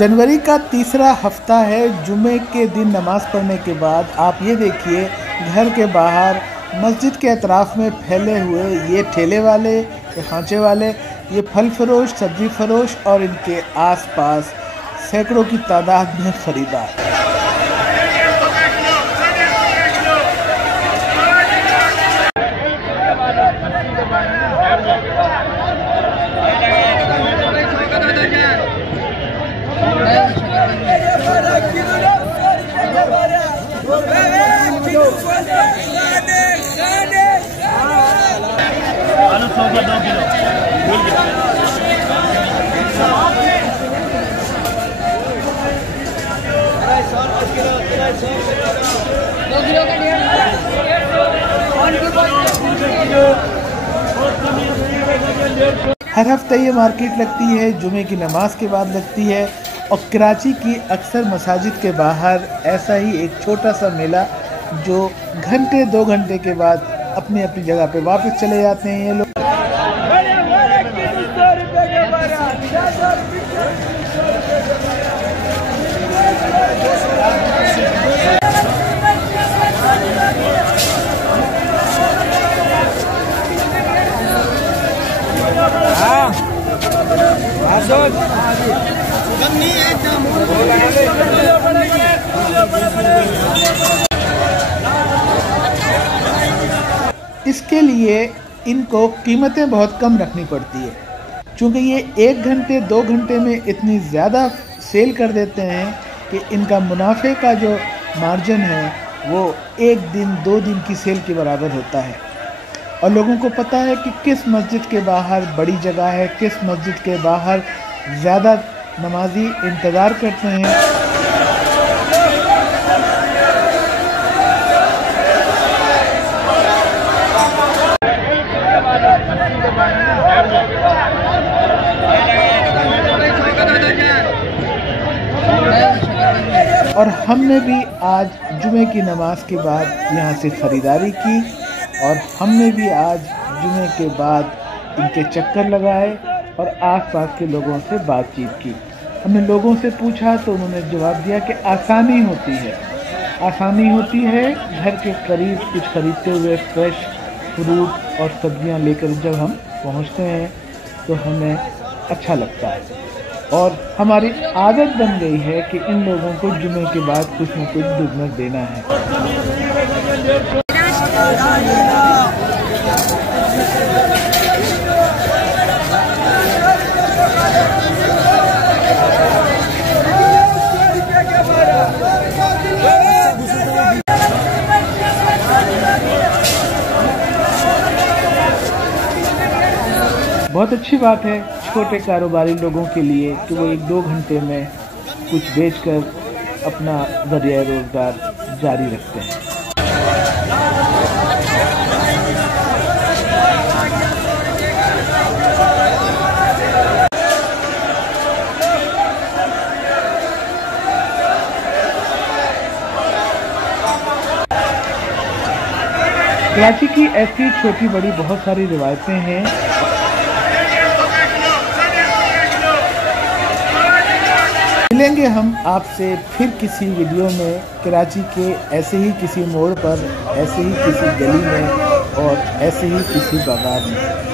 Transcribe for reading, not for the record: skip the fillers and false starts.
जनवरी का तीसरा हफ्ता है। जुमे के दिन नमाज़ पढ़ने के बाद आप ये देखिए घर के बाहर मस्जिद के अतराफ़ में फैले हुए ये ठेले वाले, ये खांचे वाले, ये फल फरोश, सब्ज़ी फरोश और इनके आसपास सैकड़ों की तादाद में ख़रीदार। हर हफ्ते ये मार्केट लगती है, जुमे की नमाज के बाद लगती है और कराची की अक्सर मसाजिद के बाहर ऐसा ही एक छोटा सा मेला जो घंटे 2 घंटे के बाद अपनी अपनी जगह पे वापस चले जाते हैं ये लोग। इसके लिए इनको कीमतें बहुत कम रखनी पड़ती है, क्योंकि ये 1 घंटे 2 घंटे में इतनी ज़्यादा सेल कर देते हैं कि इनका मुनाफे का जो मार्जिन है वो 1 दिन 2 दिन की सेल के बराबर होता है। और लोगों को पता है कि किस मस्जिद के बाहर बड़ी जगह है, किस मस्जिद के बाहर ज़्यादा नमाजी इंतज़ार करते हैं। और हमने भी आज जुमे की नमाज के बाद यहाँ से ख़रीदारी की और हमने भी आज जुमे के बाद इनके चक्कर लगाए और आसपास के लोगों से बातचीत की। हमने लोगों से पूछा तो उन्होंने जवाब दिया कि आसानी होती है घर के करीब कुछ ख़रीदते हुए फ्रेश फ्रूट और सब्जियां लेकर जब हम पहुंचते हैं तो हमें अच्छा लगता है और हमारी आदत बन गई है कि इन लोगों को जुमे के बाद कुछ न कुछ बिजनेस देना है। बहुत अच्छी बात है छोटे कारोबारी लोगों के लिए कि वो 1-2 घंटे में कुछ बेचकर अपना ज़रिया रोज़गार जारी रखते हैं। कराची की ऐसी छोटी बड़ी बहुत सारी रिवायतें हैं। मिलेंगे हम आपसे फिर किसी वीडियो में कराची के ऐसे ही किसी मोड़ पर, ऐसे ही किसी गली में और ऐसे ही किसी बाजार में।